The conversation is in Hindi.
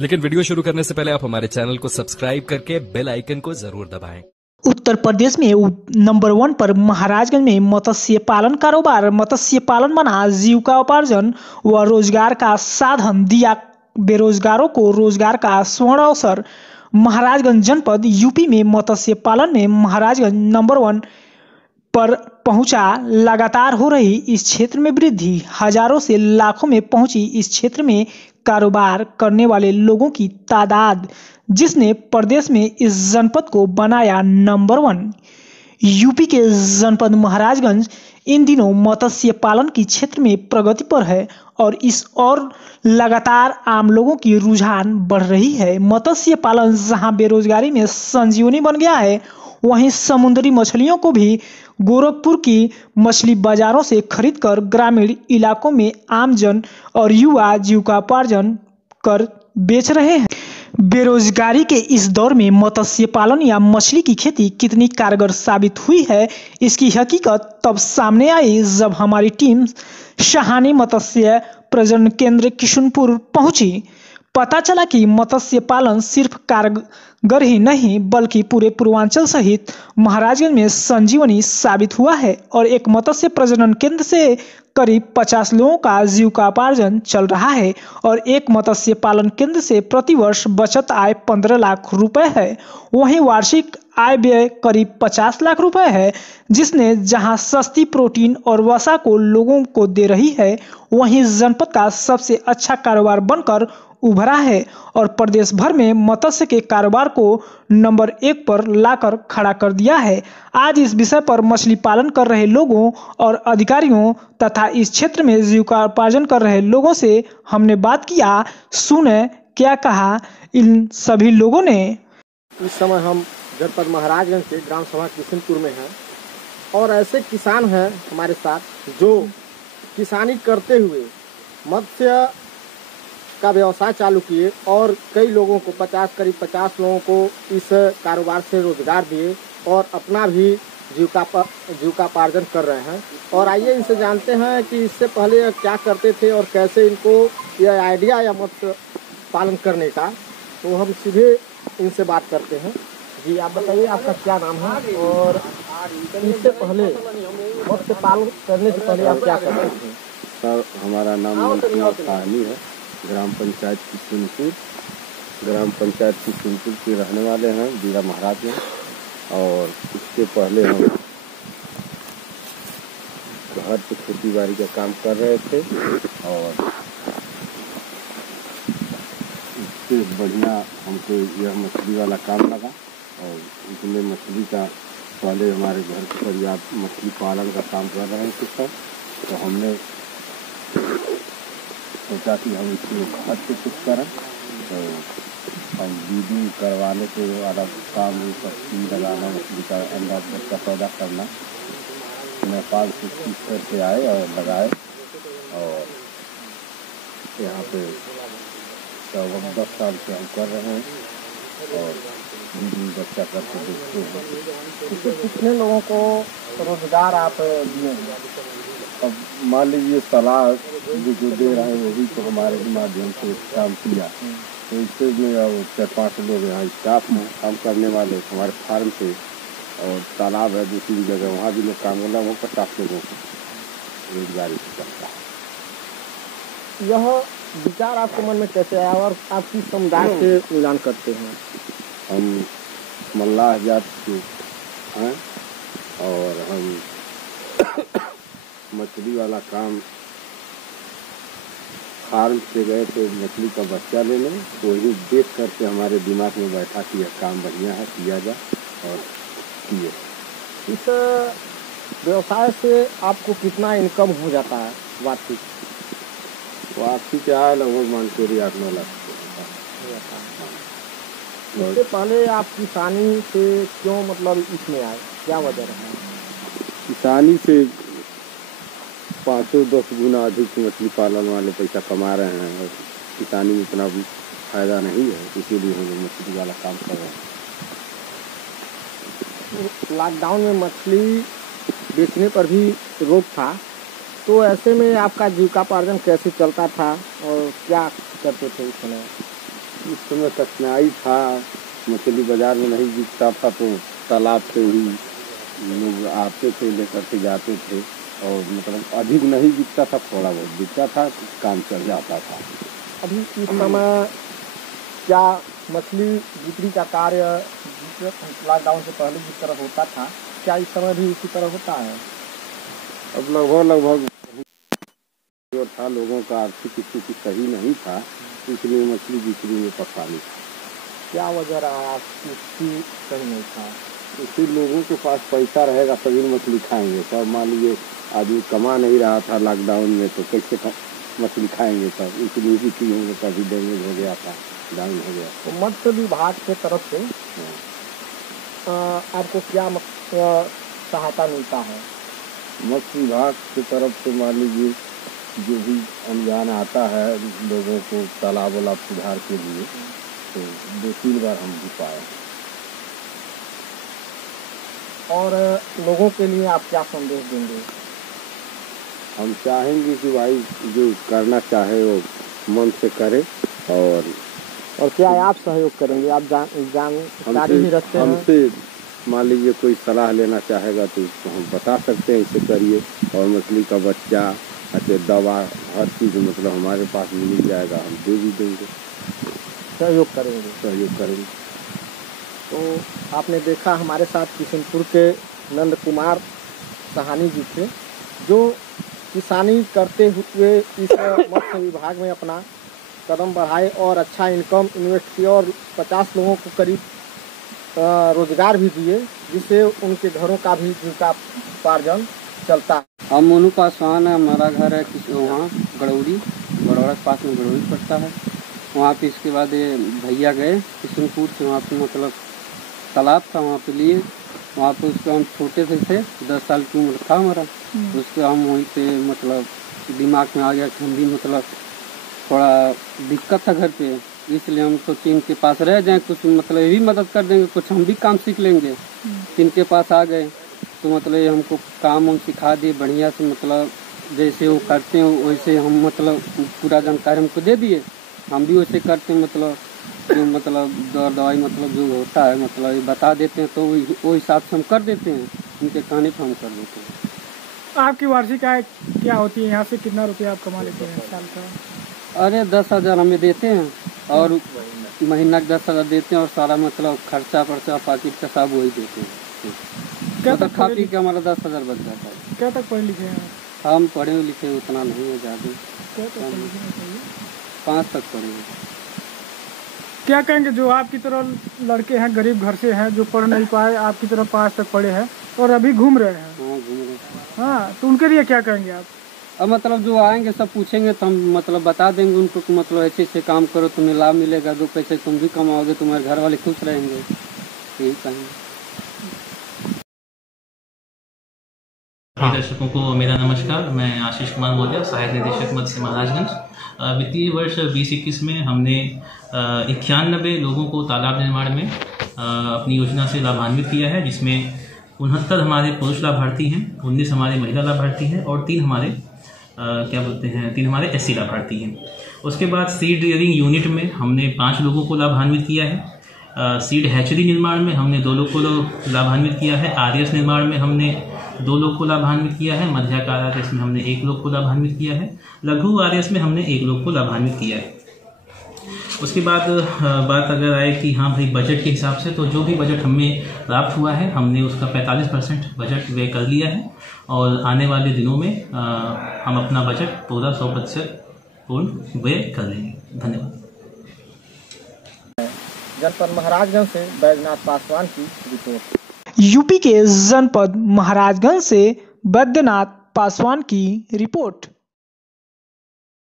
लेकिन वीडियो शुरू करने से पहले आप हमारे चैनल को सब्सक्राइब करके बेल आइकन को जरूर दबाएं। उत्तर प्रदेश में नंबर 1 पर महाराजगंज में मत्स्य पालन कारोबार। मत्स्य पालन बना जीविका उपार्जन व रोजगार का साधन, दिया बेरोजगारों को रोजगार का स्वर्ण अवसर। महाराजगंज जनपद यूपी में मत्स्य पालन में महाराजगंज नंबर 1 पर पहुंचा। लगातार हो रही इस क्षेत्र में वृद्धि, हजारों से लाखों में पहुंची इस क्षेत्र में कारोबार करने वाले लोगों की तादाद, जिसने प्रदेश में इस जनपद को बनाया नंबर 1। यूपी के जनपद महाराजगंज इन दिनों मत्स्य पालन की क्षेत्र में प्रगति पर है और इस और लगातार आम लोगों की रुझान बढ़ रही है। मत्स्य पालन जहां बेरोजगारी में संजीवनी बन गया है, वहीं समुद्री मछलियों को भी गोरखपुर की मछली बाजारों से खरीदकर ग्रामीण इलाकों में आमजन और युवा जीविकोपार्जन कर बेच रहे हैं। बेरोजगारी के इस दौर में मत्स्य पालन या मछली की खेती कितनी कारगर साबित हुई है, इसकी हकीकत तब सामने आई जब हमारी टीम शाहानी मत्स्य प्रजनन केंद्र किशुनपुर पहुंची। पता चला कि मत्स्य पालन सिर्फ कारगर ही नहीं बल्कि पूरे पूर्वांचल सहित महाराजगंज में संजीवनी साबित हुआ है और एक मत्स्य प्रजनन केंद्र से करीब 50 लोगों का जीविकोपार्जन चल रहा है और एक मत्स्य पालन केंद्र से प्रतिवर्ष बचत आय 15 लाख रुपए है। वहीं वार्षिक आय व्यय करीब 50 लाख रुपए है, जिसने जहां सस्ती प्रोटीन और वसा को लोगों को दे रही है, वहीं जनपद का सबसे अच्छा कारोबार बनकर उभरा है और प्रदेश भर में मत्स्य के कारोबार को नंबर 1 पर लाकर खड़ा कर दिया है। आज इस विषय पर मछली पालन कर रहे लोगों और अधिकारियों तथा इस क्षेत्र में जीविकोपार्जन कर रहे लोगों से हमने बात किया। सुने क्या कहा इन सभी लोगों ने। इस समय हम जनपद महाराजगंज के ग्राम सभा किशनपुर में हैं और ऐसे किसान हैं हमारे साथ जो किसानी करते हुए मत्स्य का व्यवसाय चालू किए और कई लोगों को करीब 50 लोगों को इस कारोबार से रोजगार दिए और अपना भी जीविकोपार्जन कर रहे हैं। और आइए इनसे जानते हैं कि इससे पहले क्या करते थे और कैसे इनको यह आइडिया या मत्स्य पालन करने का। तो हम सीधे इनसे बात करते हैं। जी आप बताइए, आपका क्या नाम है और इससे पहले मत्स्य पालन करने से पहले आप क्या करते थे? सर, हमारा नाम साहनी है, ग्राम पंचायत किशुनपुर के रहने वाले हैं, जिला महाराज में। और इससे पहले हम घर पे खेती बाड़ी का काम कर रहे थे और इससे बढ़िया हमको यह मछली वाला काम लगा और इसमें मछली का पहले हमारे घर पर आप मछली पालन का काम कर रहे थे सब, तो हमने सोचा कि हम इसको घर से कुछ करें। तो हम ब्रीडिंग करवाने के वाला काम, पक्षी लगाना, मछली का अंडा का पैदा करना, नेपाल से सीख करके आए और लगाए और यहाँ पे 10 साल से हम कर रहे हैं और ब्रीडिंग बच्चा करके देखते हैं। इससे कितने लोगों को रोजगार आप दिए? अब मान लीजिए सलाह जो दे रहे हैं वही तो हमारे माध्यम से काम किया। तो इससे में अब 4-5 लोग यहाँ स्टाफ में काम करने वाले हमारे फार्म पे और तालाब है दूसरी जगह, वहाँ भी लोग काम करना, वो 50 लोगों को रोजगारी से करता है। यह विचार आपके मन में कैसे आया और आप किस समुदाय से मिलान करते हैं? हम मल्लाह जात के हैं और हम मछली वाला काम फार्म से गए थे मछली का बच्चा लेने, तो वही देख करके हमारे दिमाग में बैठा कि यह काम बढ़िया है, किया जाए और किए। इस व्यवसाय से आपको कितना इनकम हो जाता है वार्षिक? वार्षिक आय लगभग मान के 8-9 लाख इससे पहले आप किसानी से क्यों इसमें आए, क्या वजह रहा? किसानी से 5-10 गुना अधिक मछली पालन वाले पैसा कमा रहे हैं और किसानी में इतना भी फायदा नहीं है, इसीलिए हम मछली वाला काम कर रहे हैं। लॉकडाउन में मछली बेचने पर भी रोक था, तो ऐसे में आपका जीविकोपार्जन कैसे चलता था और क्या करते थे उस समय? इस समय कठिनाई था, मछली बाजार में नहीं बिकता था तो तालाब से ही लोग आते थे, लेकर के जाते थे। और मतलब अधिक नहीं बिकता था, थोड़ा बहुत बिकता था, काम चल जाता था। अभी इस समय क्या मछली बिक्री का कार्य लॉकडाउन से पहले जिस तरह होता था, क्या इस समय भी इसी तरह होता है? अब लगभग जो था, लोगों का आर्थिक स्थिति सही नहीं था, इसलिए मछली बिक्री में परेशानी थी। क्या वजह रहा इसकी सही नहीं था? इसी लोगों के पास पैसा रहेगा तभी मछली खाएंगे। तब मान लीजिए आदमी कमा नहीं रहा था लॉकडाउन में, तो कैसे मछली खाएंगे? तब इसलिए बिक्री होंगे, कभी डैमेज हो गया था, डाउन हो गया। तो मत्स्य विभाग के तरफ से आपको क्या सहायता मिलता है? मत्स्य विभाग की तरफ से मान लीजिए जो भी अनुदान आता है लोगों को तालाब वाला सुधार के लिए, तो 2-3 बार हम भी पाए। और लोगों के लिए आप क्या संदेश देंगे? हम चाहेंगे कि भाई जो करना चाहे वो मन से करे। और क्या आप सहयोग करेंगे? आप जानकारी ही रखते हैं। हमसे मान लीजिए कोई सलाह लेना चाहेगा तो उसको हम बता सकते हैं, इसे करिए। और मछली का बच्चा, अच्छे दवा, हर चीज़ मतलब हमारे पास मिल जाएगा, हम दे भी देंगे, सहयोग करेंगे। तो आपने देखा हमारे साथ किशनपुर के नंद कुमार सहानी जी थे, जो किसानी करते हुए इस मत्स्य विभाग में अपना कदम बढ़ाए और अच्छा इनकम इन्वेस्ट किया और 50 लोगों को करीब रोजगार भी दिए, जिससे उनके घरों का भी जीविकोपार्जन चलता है। हम मोनू पासवान है, हमारा घर है वहाँ गड़ौड़ा के पास में गड़ौड़ी पड़ता है। वहाँ पे इसके बाद ये भैया गए किशनपुर से, वहाँ पे मतलब तालाब था, वहाँ पे लिए। वहाँ पे उसको हम छोटे से थे, 10 साल की उम्र था हमारा। उसके हम वहीं पे मतलब दिमाग में आ गया कि हम भी मतलब थोड़ा दिक्कत था घर पे, इसलिए हम सोचे इनके पास रह जाएं, कुछ मतलब ये भी मदद कर देंगे, कुछ हम भी काम सीख लेंगे। इनके पास आ गए तो मतलब ये हमको काम हम सिखा दिए बढ़िया से, मतलब जैसे वो करते हैं वैसे हम मतलब पूरा जानकारी हमको दे दिए, हम भी वैसे करते हैं। मतलब जो मतलब दवाई मतलब जो होता है मतलब ये बता देते हैं, तो वो हिसाब से हम कर देते हैं, उनके कहने पर हम कर देते हैं। आपकी वार्षिक आय क्या होती है? यहाँ से कितना रुपया आप कमा लेते हैं साल का? अरे 10,000 हमें देते हैं और महीना 10,000 देते हैं, और सारा मतलब खर्चा पाकिट का सब वही देते हैं। क्या मतलब खा पी के हमारा 10,000 बच जाता है। क्या तक पढ़े लिखे हैं? हम पढ़े लिखे उतना नहीं है ज़्यादा, क्या तक पढ़े लिखे हैं? 5 तक पढ़े हैं। क्या कहेंगे जो आपकी तरह लड़के हैं, गरीब घर से हैं, जो पढ़ नहीं पाए, आपकी तरह 5 तक पढ़े हैं और अभी घूम रहे हैं? हाँ, घूम रहे हैं। हाँ, तो उनके लिए क्या कहेंगे आप? अब मतलब जो आएंगे सब पूछेंगे तो हम मतलब बता देंगे उनको कि मतलब ऐसे ऐसे काम करो, तुम्हें लाभ मिलेगा, 2 पैसे तुम भी कमाओगे, तुम्हारे घर वाले खुश रहेंगे, यही कहेंगे। दर्शकों को मेरा नमस्कार। मैं आशीष कुमार मौर्य, सहायक निदेशक मत्स्य महाराजगंज। वित्तीय वर्ष 2021 में हमने 91 लोगों को तालाब निर्माण में अपनी योजना से लाभान्वित किया है, जिसमें 69 हमारे पुरुष लाभार्थी हैं, 19 हमारे महिला लाभार्थी हैं और 3 हमारे 3 हमारे SC लाभार्थी हैं। उसके बाद सीड रियरिंग यूनिट में हमने 5 लोगों को लाभान्वित किया है। सीड हैचरी निर्माण में हमने 2 लोग को लाभान्वित किया है। RS निर्माण में हमने 2 लोग को लाभान्वित किया है। मध्याकार RS में हमने 1 लोग को लाभान्वित किया है। लघु RS में हमने 1 लोग को लाभान्वित किया है। उसके बाद बात अगर आए कि हाँ भाई बजट के हिसाब से, तो जो भी बजट हमें प्राप्त हुआ है हमने उसका 45% बजट व्यय कर लिया है, और आने वाले दिनों में हम अपना बजट पूरा 100% पूर्ण व्यय कर लेंगे। धन्यवाद। जनपद महाराजगंज से बैजनाथ पासवान की रिपोर्ट। यूपी के जनपद महाराजगंज से बैद्यनाथ पासवान की रिपोर्ट।